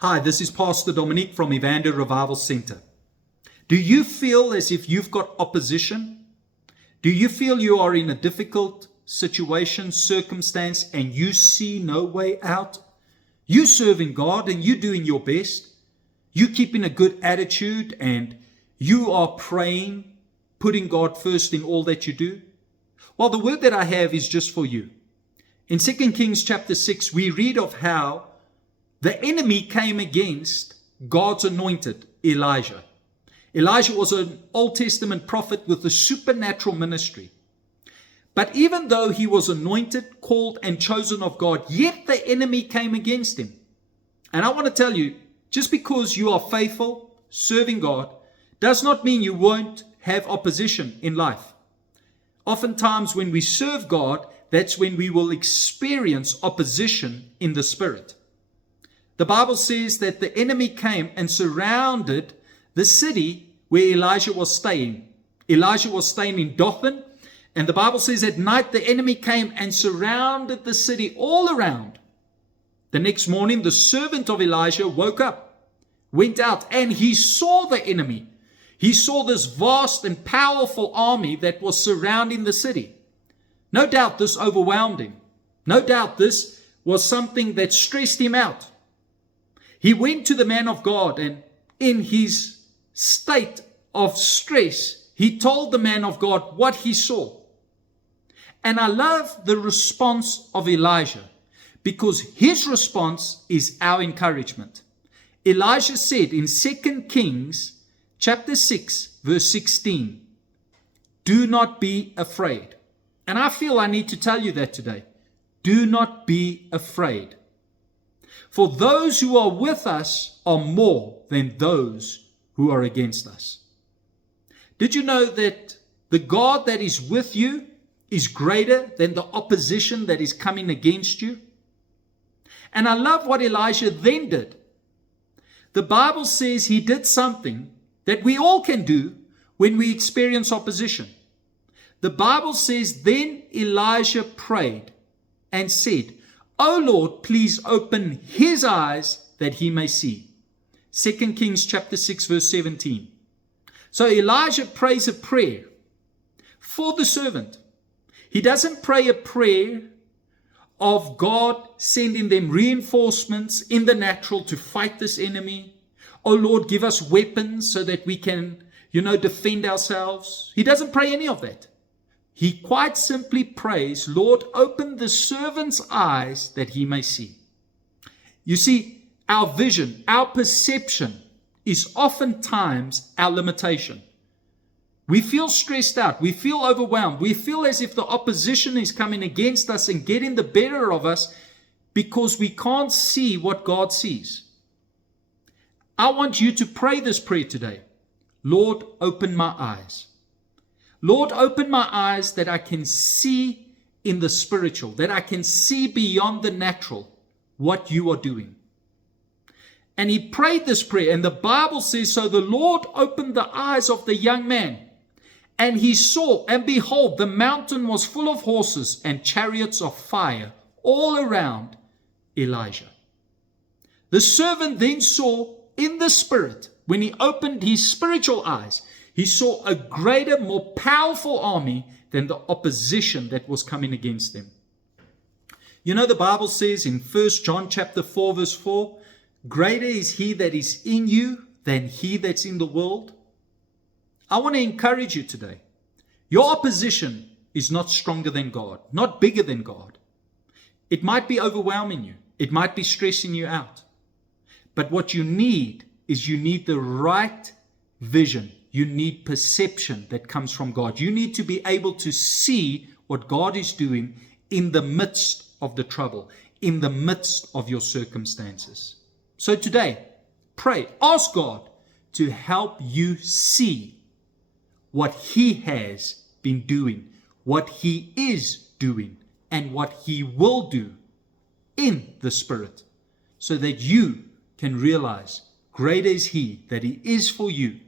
Hi, this is Pastor Dominique from Evander Revival Center. Do you feel as if you've got opposition? Do you feel you are in a difficult situation, circumstance, and you see no way out? You serving God and you doing your best. You keeping a good attitude and you are praying, putting God first in all that you do. Well, the word that I have is just for you. In 2 Kings chapter 6, we read of how the enemy came against God's anointed, Elijah. Elijah was an Old Testament prophet with a supernatural ministry. But even though he was anointed, called, and chosen of God, yet the enemy came against him. And I want to tell you, just because you are faithful, serving God, does not mean you won't have opposition in life. Oftentimes when we serve God, that's when we will experience opposition in the spirit. The Bible says that the enemy came and surrounded the city where Elijah was staying. Elijah was staying in Dothan, and the Bible says at night the enemy came and surrounded the city all around. The next morning, the servant of Elijah woke up, went out, and he saw the enemy. He saw this vast and powerful army that was surrounding the city. No doubt this overwhelmed him. No doubt this was something that stressed him out. He went to the man of God, and in his state of stress, he told the man of God what he saw. And I love the response of Elijah, because his response is our encouragement. Elijah said in 2 Kings chapter 6, verse 16, "Do not be afraid." And I feel I need to tell you that today. Do not be afraid. For those who are with us are more than those who are against us. Did you know that the God that is with you is greater than the opposition that is coming against you? And I love what Elijah then did. The Bible says he did something that we all can do when we experience opposition. The Bible says, then Elijah prayed and said, "O Lord, please open his eyes that he may see." 2 Kings chapter 6, verse 17. So Elijah prays a prayer for the servant. He doesn't pray a prayer of God sending them reinforcements in the natural to fight this enemy. "Oh Lord, give us weapons so that we can, defend ourselves." He doesn't pray any of that. He quite simply prays, "Lord, open the servant's eyes that he may see." You see, our vision, our perception is oftentimes our limitation. We feel stressed out. We feel overwhelmed. We feel as if the opposition is coming against us and getting the better of us because we can't see what God sees. I want you to pray this prayer today. Lord, open my eyes. Lord, open my eyes that I can see in the spiritual, that I can see beyond the natural what you are doing. And he prayed this prayer, and the Bible says, so the Lord opened the eyes of the young man, and he saw, and behold, the mountain was full of horses and chariots of fire all around Elijah. The servant then saw in the spirit, when he opened his spiritual eyes, he saw a greater, more powerful army than the opposition that was coming against them. The Bible says in 1 John chapter 4, verse 4, greater is he that is in you than he that's in the world. I want to encourage you today. Your opposition is not stronger than God, not bigger than God. It might be overwhelming you. It might be stressing you out. But what you need is you need the right vision. You need perception that comes from God. You need to be able to see what God is doing in the midst of the trouble, in the midst of your circumstances. So today, pray, ask God to help you see what He has been doing, what He is doing, and what He will do in the Spirit, so that you can realize greater is He that He is for you